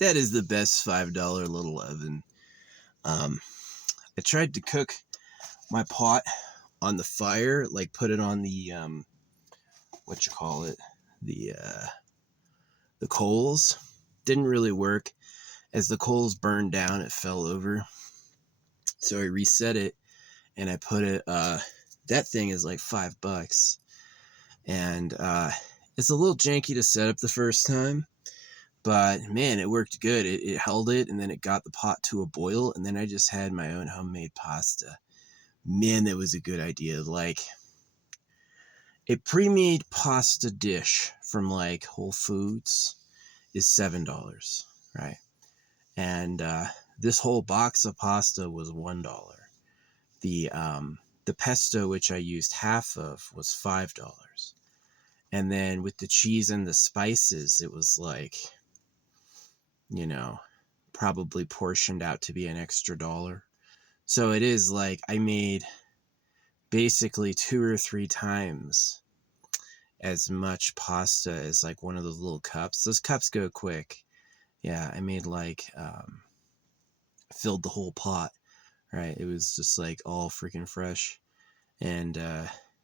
That is the best $5 little oven. I tried to cook my pot on the fire, like put it on the what you call it, the coals. Didn't really work. As the coals burned down, it fell over. So I reset it and I put it. That thing is like $5, and it's a little janky to set up the first time. But man, it worked good. It held it, and then it got the pot to a boil, and then I just had my own homemade pasta. Man, that was a good idea. Like a pre-made pasta dish from like Whole Foods is $7, right? And this whole box of pasta was $1. The pesto, which I used half of, was $5. And then with the cheese and the spices, it was like, you know, probably portioned out to be an extra $1. So it is like I made basically 2 or 3 times as much pasta as like one of those little cups. Those cups go quick. Yeah, I made like filled the whole pot, right? It was just like all freaking fresh. And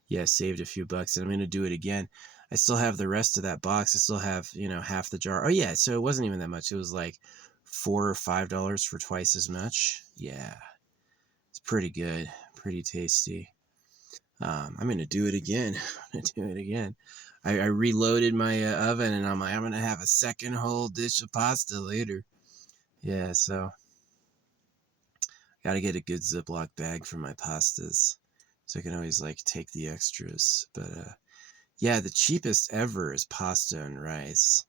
yeah, saved a few bucks, and I'm gonna do it again. I still have the rest of that box. I still have, half the jar. Oh yeah, so it wasn't even that much. It was like $4 or $5 for twice as much. Yeah, it's pretty good, pretty tasty. I'm gonna do it again. I'm gonna do it again. I reloaded my oven, and I'm like, I'm gonna have a second whole dish of pasta later. Yeah, so gotta get a good Ziploc bag for my pastas, so I can always like take the extras. But yeah, the cheapest ever is pasta and rice.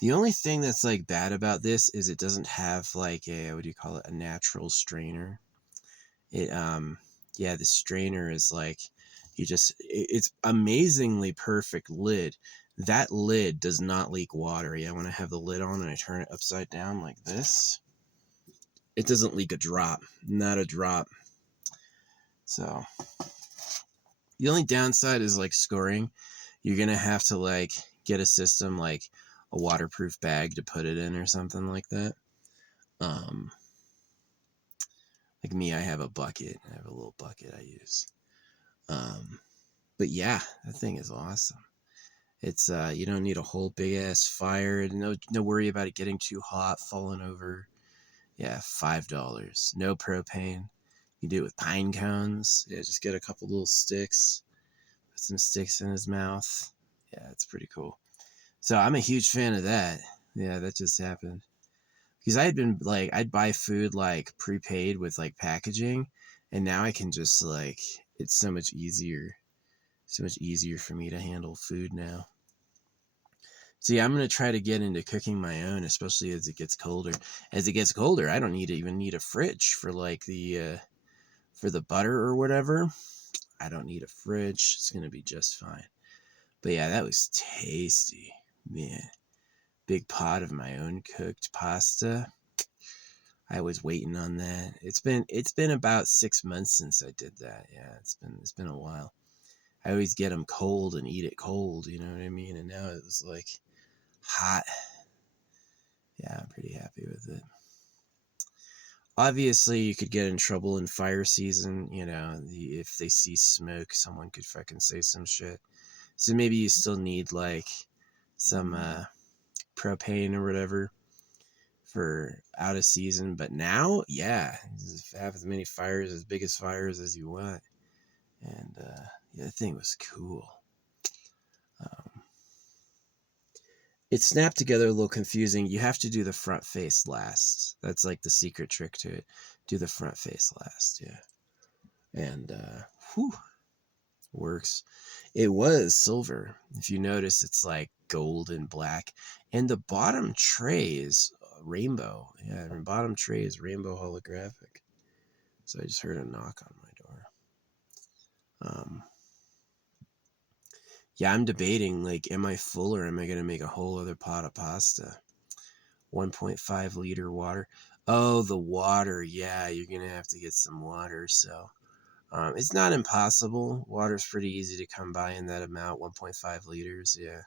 The only thing that's like bad about this is it doesn't have like a, what do you call it, a natural strainer. It yeah, the strainer is like, it's amazingly perfect lid. That lid does not leak water. Yeah, when I have the lid on and I turn it upside down like this, it doesn't leak a drop. Not a drop. So the only downside is like scoring. You're gonna have to like get a system like a waterproof bag to put it in or something like that. Like me, I have a bucket. I have a little bucket I use. But yeah, that thing is awesome. It's you don't need a whole big ass fire. No worry about it getting too hot, falling over. Yeah, $5. No propane. You do it with pine cones. Yeah, just get a couple little sticks. Put some sticks in his mouth. Yeah, it's pretty cool. So I'm a huge fan of that. Yeah, that just happened. Because I had been like, I'd buy food like prepaid with like packaging, and now I can just like, it's so much easier. So much easier for me to handle food now. So yeah, I'm gonna try to get into cooking my own, especially as it gets colder. As it gets colder, I don't even need a fridge for like the for the butter or whatever. I don't need a fridge. It's gonna be just fine. But yeah, that was tasty, man. Big pot of my own cooked pasta. I was waiting on that. It's been about 6 months since I did that. Yeah, it's been a while. I always get them cold and eat it cold. You know what I mean? And now it was like hot. Yeah, I'm pretty happy with it. Obviously, you could get in trouble in fire season. If they see smoke, someone could fucking say some shit. So maybe you still need like some propane or whatever for out of season. But now, yeah, just have as many fires, as big as fires as you want. And yeah, the thing was cool. It snapped together a little confusing. You have to do the front face last. That's like the secret trick to it. Do the front face last, yeah. And whew, works. It was silver. If you notice, it's like gold and black. And the bottom tray is rainbow. Yeah, the bottom tray is rainbow holographic. So I just heard a knock on my door. Yeah, I'm debating, like, am I full or am I going to make a whole other pot of pasta? 1.5 liter water. Oh, the water. Yeah, you're going to have to get some water. So it's not impossible. Water's pretty easy to come by in that amount, 1.5 liters. Yeah.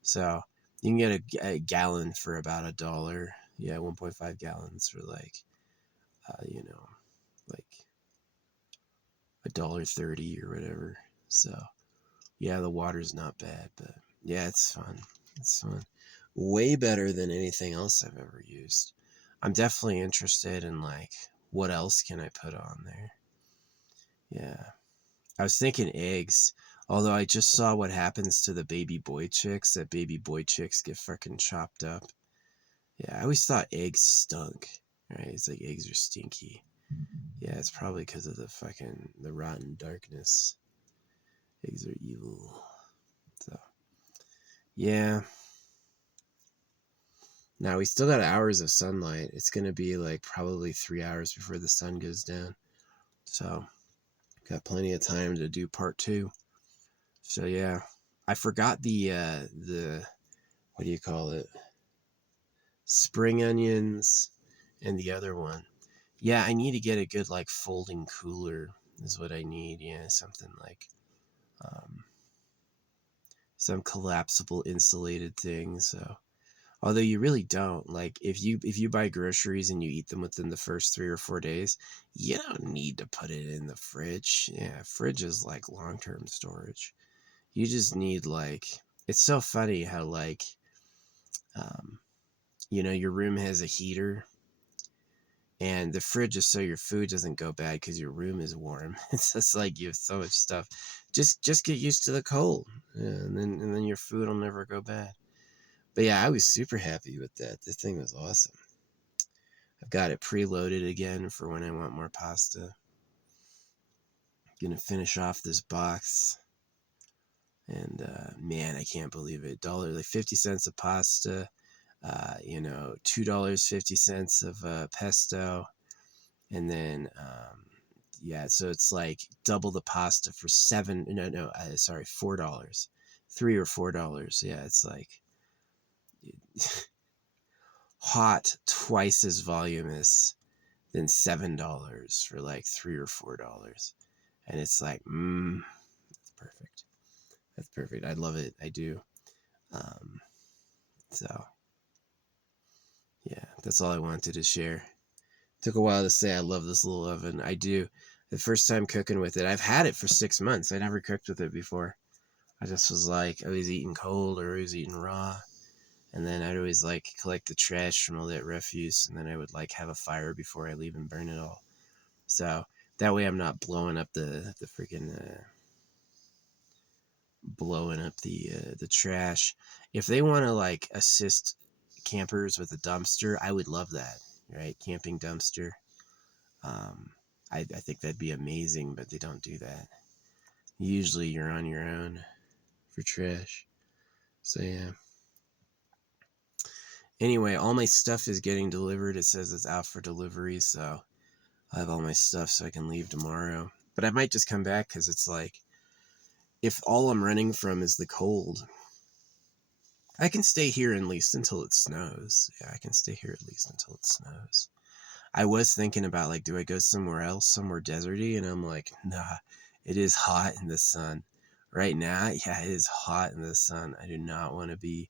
So you can get a gallon for about $1. Yeah, 1.5 gallons for like, you know, like $1.30 or whatever. So yeah, the water's not bad, but yeah, it's fun. It's fun. Way better than anything else I've ever used. I'm definitely interested in like what else can I put on there. Yeah. I was thinking eggs, although I just saw what happens to the baby boy chicks. That baby boy chicks get fucking chopped up. Yeah, I always thought eggs stunk. Right? It's like eggs are stinky. Yeah, it's probably because of the rotten darkness. Eggs are evil. So yeah. Now we still got hours of sunlight. It's gonna be like probably 3 hours before the sun goes down. So got plenty of time to do part two. So yeah. I forgot the what do you call it? Spring onions and the other one. Yeah, I need to get a good like folding cooler is what I need. Yeah, something like um, some collapsible insulated thing. So although you really don't like if you buy groceries and you eat them within the first 3 or 4 days, you don't need to put it in the fridge. Yeah, fridge is like long-term storage. You just need like it's so funny how like um, your room has a heater and the fridge is so your food doesn't go bad because your room is warm. It's just like you have so much stuff. Just get used to the cold, and then your food will never go bad. But yeah, I was super happy with that. This thing was awesome. I've got it preloaded again for when I want more pasta. Gonna finish off this box, and man, I can't believe it. Like 50 cents of pasta. $2.50 of pesto, and then yeah, so it's like double the pasta for $4, $3 or $4. Yeah, it's like hot, twice as voluminous than $7 for like $3 or $4, and it's like that's perfect. That's perfect. I love it. I do. Um, so yeah, that's all I wanted to share. Took a while to say I love this little oven. I do. The first time cooking with it, I've had it for 6 months. I never cooked with it before. I just was like, I was eating cold or I was eating raw. And then I'd always like collect the trash from all that refuse. And then I would like have a fire before I leave and burn it all. So that way I'm not blowing up the freaking, the trash. If they want to like assist campers with a dumpster, I would love that. Right? Camping dumpster. Um, I think that'd be amazing, but they don't do that. Usually you're on your own for trash. So yeah. Anyway, all my stuff is getting delivered. It says it's out for delivery, so I have all my stuff so I can leave tomorrow. But I might just come back because it's like, if all I'm running from is the cold, I can stay here at least until it snows. Yeah, I can stay here at least until it snows. I was thinking about like, do I go somewhere else, somewhere deserty? And I'm like, nah, it is hot in the sun. Right now, yeah, it is hot in the sun. I do not want to be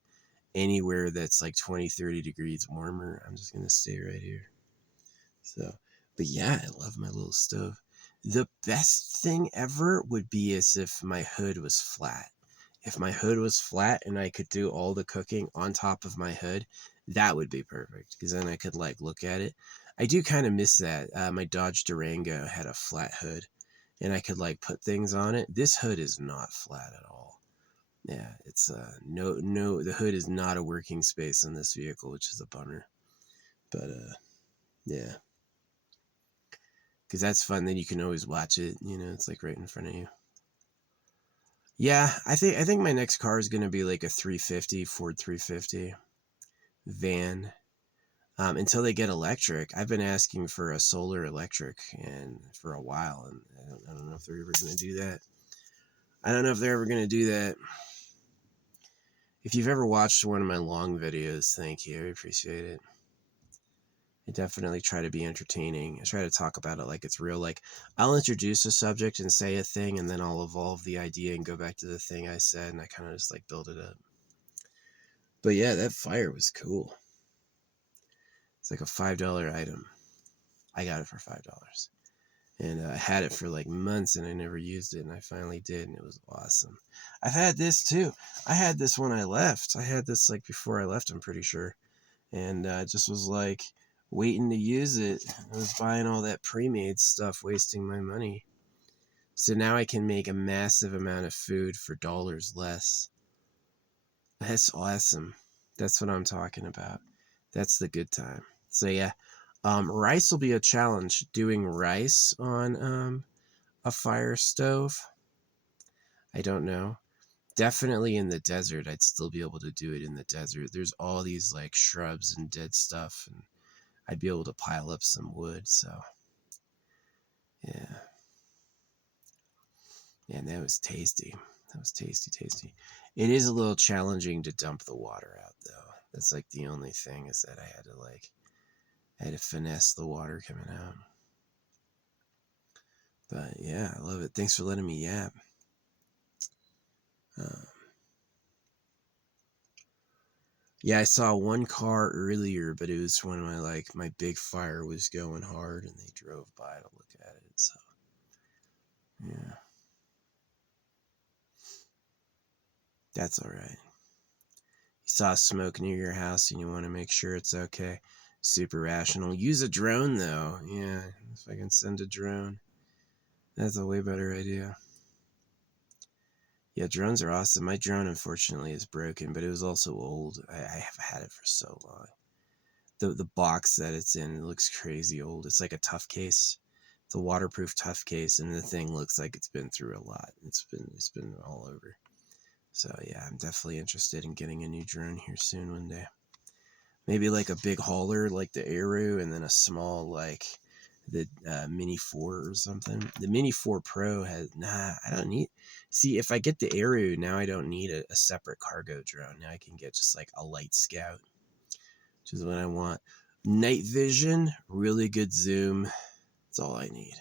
anywhere that's like 20, 30 degrees warmer. I'm just going to stay right here. So, but yeah, I love my little stove. The best thing ever would be as if my hood was flat. If my hood was flat and I could do all the cooking on top of my hood, that would be perfect because then I could like look at it. I do kind of miss that. My Dodge Durango had a flat hood and I could like put things on it. This hood is not flat at all. Yeah, it's no, the hood is not a working space on this vehicle, which is a bummer. But yeah, because that's fun. Then you can always watch it. It's like right in front of you. Yeah, I think my next car is gonna be like a 350 Ford 350 van. Until they get electric, I've been asking for a solar electric and for a while, and I don't know if they're ever gonna do that. I don't know if they're ever gonna do that. If you've ever watched one of my long videos, thank you. I appreciate it. I definitely try to be entertaining. I try to talk about it like it's real. Like, I'll introduce a subject and say a thing, and then I'll evolve the idea and go back to the thing I said, and I kind of just like build it up. But yeah, that fire was cool. like a $5 item. I got it for $5. And I had it for like months and I never used it. And I finally did. And it was awesome. I've had this too. I had this when I left. I had this like before I left, I'm pretty sure. And just was like waiting to use it. I was buying all that pre-made stuff, wasting my money. So now I can make a massive amount of food for dollars less. That's awesome. That's what I'm talking about. That's the good time. So yeah, rice will be a challenge. Doing rice on a fire stove, I don't know. Definitely in the desert, I'd still be able to do it in the desert. There's all these like shrubs and dead stuff, and I'd be able to pile up some wood. So yeah, and that was tasty. That was tasty. It is a little challenging to dump the water out though. That's like the only thing, is that I had to finesse the water coming out. But yeah, I love it. Thanks for letting me yap. Yeah, I saw one car earlier, but it was when my big fire was going hard, and they drove by to look at it. So yeah, that's all right. You saw smoke near your house, and you want to make sure it's okay. Super rational. Use a drone though. Yeah, if I can send a drone, that's a way better idea. Yeah, drones are awesome. My drone, unfortunately, is broken, but it was also old. I have had it for so long. The box that it's in, it looks crazy old. It's like a tough case. It's a waterproof tough case, and the thing looks like it's been through a lot. It's been all over. So yeah, I'm definitely interested in getting a new drone here soon one day. Maybe like a big hauler like the Aero, and then a small like the Mini 4 or something. The Mini 4 Pro has, I don't need, see, if I get the Aero, now I don't need a separate cargo drone. Now I can get just like a light scout, which is what I want. Night vision, really good zoom. That's all I need.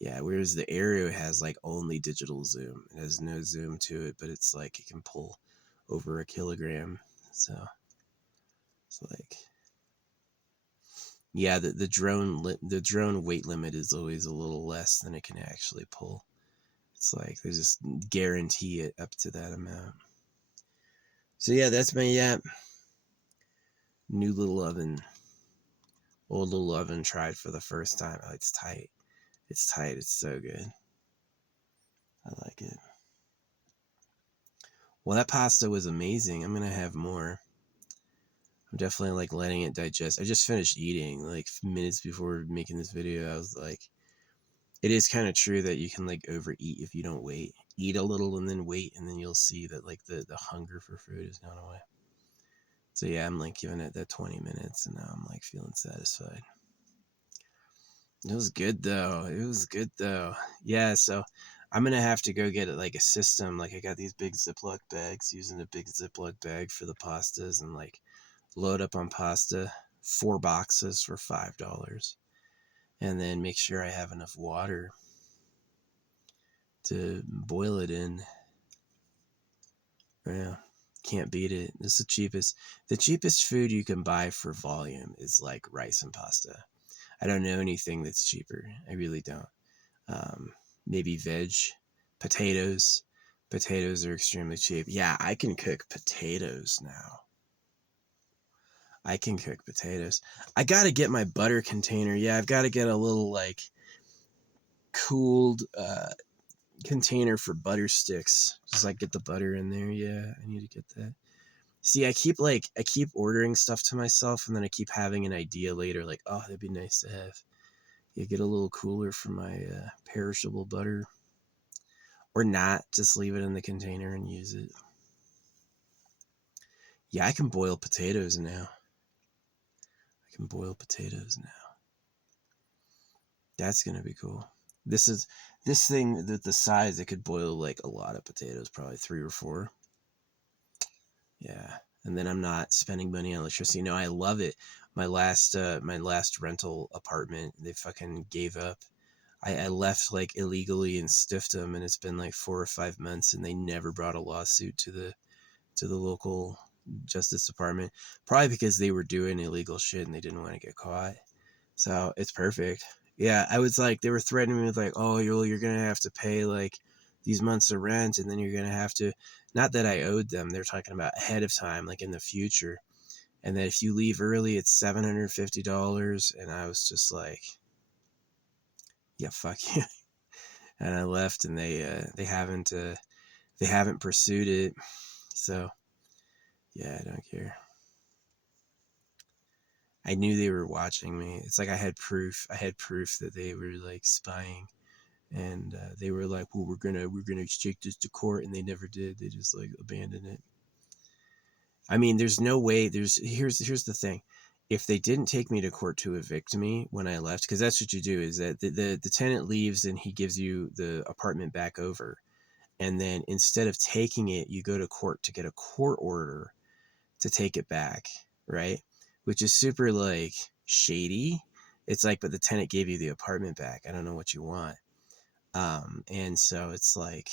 Yeah, whereas the Aero has like only digital zoom. It has no zoom to it, but it's like it can pull over 1 kilogram. So it's like, yeah, the drone weight limit is always a little less than it can actually pull. It's like they just guarantee it up to that amount. So yeah, that's my yap. New little oven. Old little oven tried for the first time. Oh, it's tight. It's tight. It's so good. I like it. Well, that pasta was amazing. I'm gonna have more. I'm definitely like letting it digest. I just finished eating like minutes before making this video. I was like, it is kind of true that you can like overeat if you don't wait. Eat a little and then wait, and then you'll see that like the hunger for food has gone away. So yeah, I'm like giving it that 20 minutes, and now I'm like feeling satisfied. It was good though. It was good though. Yeah, so I'm gonna have to go get it like a system. Like I got these big Ziploc bags, using a big Ziploc bag for the pastas, and like load up on pasta, 4 boxes for $5, and then make sure I have enough water to boil it in. Yeah, can't beat it. It's the cheapest. The cheapest food you can buy for volume is like rice and pasta. I don't know anything that's cheaper. I really don't. Maybe veg, potatoes. Potatoes are extremely cheap. Yeah, I can cook potatoes now. I can cook potatoes. I gotta get my butter container. Yeah, I've got to get a little like cooled container for butter sticks. Just like get the butter in there. Yeah, I need to get that. See, I keep ordering stuff to myself, and then I keep having an idea later, like, oh, that'd be nice to have. Yeah, get a little cooler for my perishable butter, or not. Just leave it in the container and use it. Yeah, I can boil potatoes now. That's gonna be cool. This thing that the size, it could boil like a lot of potatoes, probably 3 or 4. Yeah, and then I'm not spending money on electricity. No, I love it. My last rental apartment, they fucking gave up. I left like illegally in Stiftum, and it's been like 4 or 5 months, and they never brought a lawsuit to the local Justice Department, probably because they were doing illegal shit and they didn't want to get caught. So it's perfect. Yeah, I was like, they were threatening me with like, oh, you're gonna have to pay like these months of rent, and then you're gonna have to. Not that I owed them. They're talking about ahead of time, like in the future, and that if you leave early, it's $750. And I was just like, yeah, fuck you. And I left, and they haven't pursued it. So yeah, I don't care. I knew they were watching me. It's like I had proof. I had proof that they were like spying, and they were like, "Well, we're gonna take this to court," and they never did. They just like abandoned it. I mean, there's no way. Here's the thing. If they didn't take me to court to evict me when I left, because that's what you do, is that the tenant leaves and he gives you the apartment back over, and then instead of taking it, you go to court to get a court order to take it back, right? Which is super like shady. It's like, but the tenant gave you the apartment back. I don't know what you want. And so it's like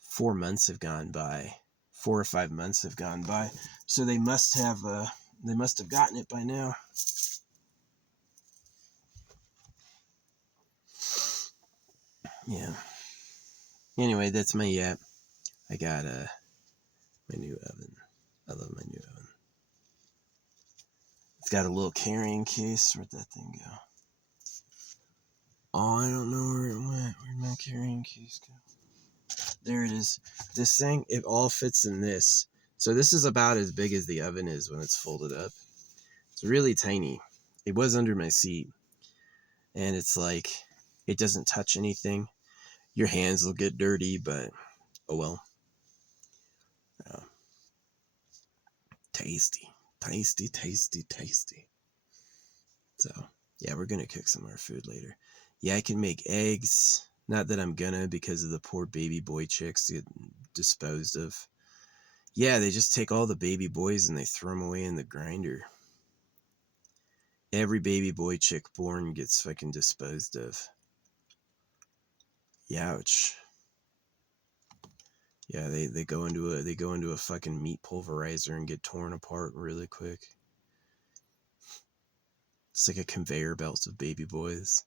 4 months have gone by, 4 or 5 months have gone by. So they must have gotten it by now. Yeah. Anyway, that's my yap. I got my new oven. I love my new oven. It's got a little carrying case. Where'd that thing go? Oh, I don't know where it went. Where'd my carrying case go? There it is. This thing, it all fits in this. So this is about as big as the oven is when it's folded up. It's really tiny. It was under my seat. And it's like, it doesn't touch anything. Your hands will get dirty, but oh well. Tasty. Tasty, tasty, tasty. So, yeah, we're going to cook some more food later. Yeah, I can make eggs. Not that I'm gonna, because of the poor baby boy chicks get disposed of. Yeah, they just take all the baby boys and they throw them away in the grinder. Every baby boy chick born gets fucking disposed of. Youch. Yeah, they go into a fucking meat pulverizer and get torn apart really quick. It's like a conveyor belt of baby boys.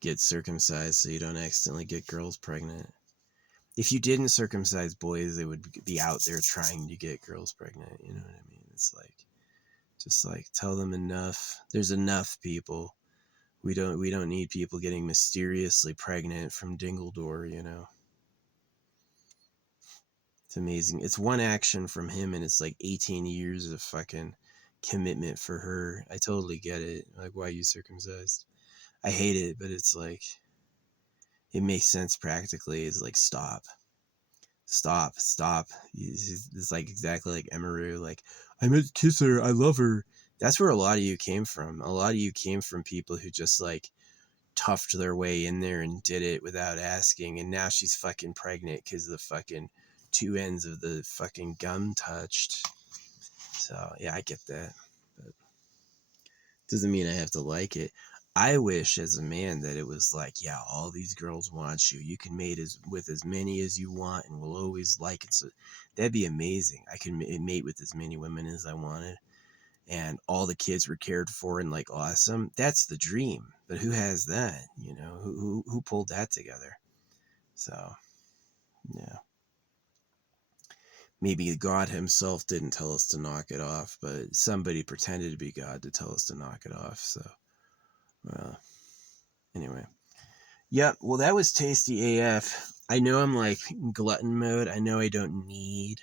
Get circumcised so you don't accidentally get girls pregnant. If you didn't circumcise boys, they would be out there trying to get girls pregnant. You know what I mean? It's like, just like, tell them enough. There's enough people. We don't need people getting mysteriously pregnant from Dingledore, you know. It's amazing. It's one action from him and it's like 18 years of fucking commitment for her. I totally get it. Like, why you circumcised? I hate it, but it's like, it makes sense practically. It's like, stop. It's like exactly like Emaru. Like, I meant to kiss her. I love her. That's where a lot of you came from. A lot of you came from people who just like toughed their way in there and did it without asking. And now she's fucking pregnant because the fucking two ends of the fucking gum touched. So yeah, I get that. But doesn't mean I have to like it. I wish as a man that it was like, yeah, all these girls want you. You can mate with as many as you want and we'll always like it. So that'd be amazing. I can mate with as many women as I wanted. And all the kids were cared for and like awesome. That's the dream. But who has that? You know, who pulled that together? So, yeah. Maybe God himself didn't tell us to knock it off, but somebody pretended to be God to tell us to knock it off. So, anyway. Yep. Well, that was tasty AF. I know I'm like glutton mode. I know I don't need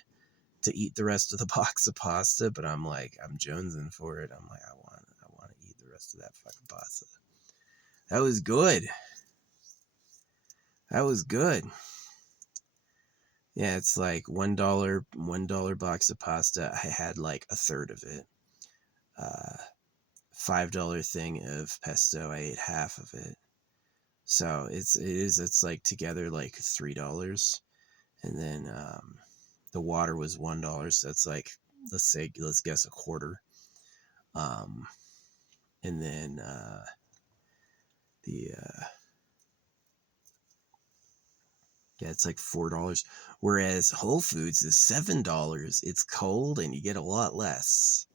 to eat the rest of the box of pasta, but I'm like, I'm jonesing for it. I'm like, I want to eat the rest of that fucking pasta. That was good. That was good. Yeah, it's like $1 box of pasta. I had like a third of it. $5 thing of pesto. I ate half of it. So it's like together like $3. And then the water was $1. So that's like, let's guess a quarter. And then the Yeah, it's like $4. Whereas Whole Foods is $7. It's cold and you get a lot less.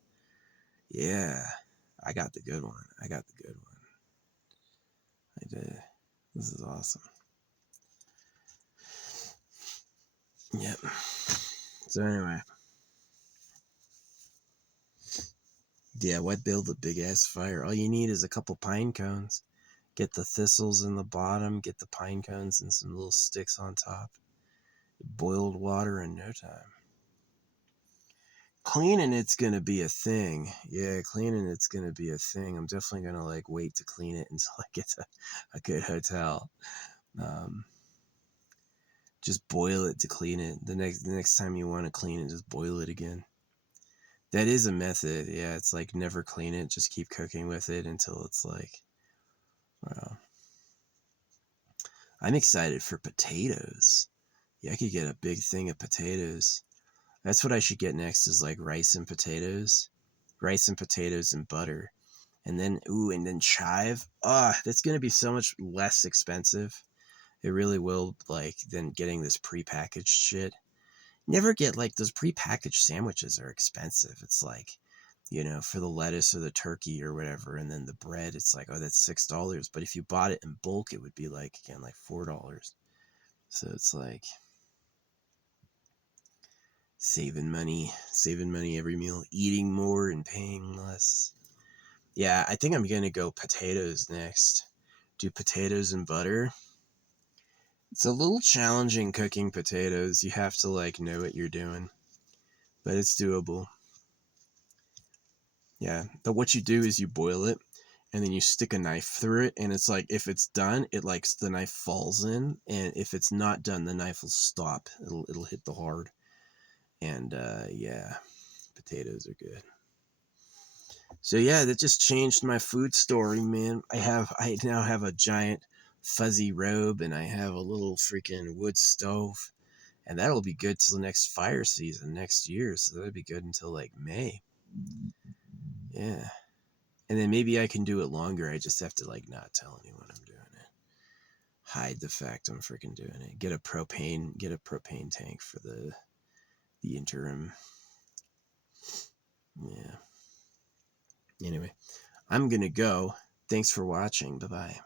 Yeah, I got the good one. I got the good one. I did. This is awesome. Yep. So anyway. Yeah, why build a big ass fire? All you need is a couple pine cones. Get the thistles in the bottom, get the pine cones and some little sticks on top. Boiled water in no time. Cleaning it's gonna be a thing. Yeah, cleaning it's gonna be a thing. I'm definitely gonna like wait to clean it until I get to a good hotel. Um, just boil it to clean it. The next time you want to clean it, just boil it again. That is a method. Yeah, it's like never clean it. Just keep cooking with it until it's like, well, I'm excited for potatoes. Yeah, I could get a big thing of potatoes. That's what I should get next is like rice and potatoes. Rice and potatoes and butter. And then, and then chive. That's going to be so much less expensive. It really will, like, than getting this prepackaged shit. Never get, like, those prepackaged sandwiches are expensive. It's like, for the lettuce or the turkey or whatever, and then the bread, it's like, oh, that's $6. But if you bought it in bulk, it would be like, again, like $4. So it's like saving money every meal, eating more and paying less. Yeah, I think I'm gonna go potatoes next. Do potatoes and butter. It's a little challenging cooking potatoes. You have to like know what you're doing, but it's doable. Yeah, but what you do is you boil it and then you stick a knife through it, and it's like if it's done, it like the knife falls in, and if it's not done, the knife will stop. It'll hit the hard. And yeah, potatoes are good. So yeah, that just changed my food story, man. I now have a giant fuzzy robe, and I have a little freaking wood stove, and that'll be good till the next fire season next year. So that'll be good until like May. Yeah, and then maybe I can do it longer. I just have to like not tell anyone I'm doing it. Hide the fact I'm freaking doing it. Get a propane tank for the interim. Yeah. Anyway, I'm gonna go. Thanks for watching. Bye bye.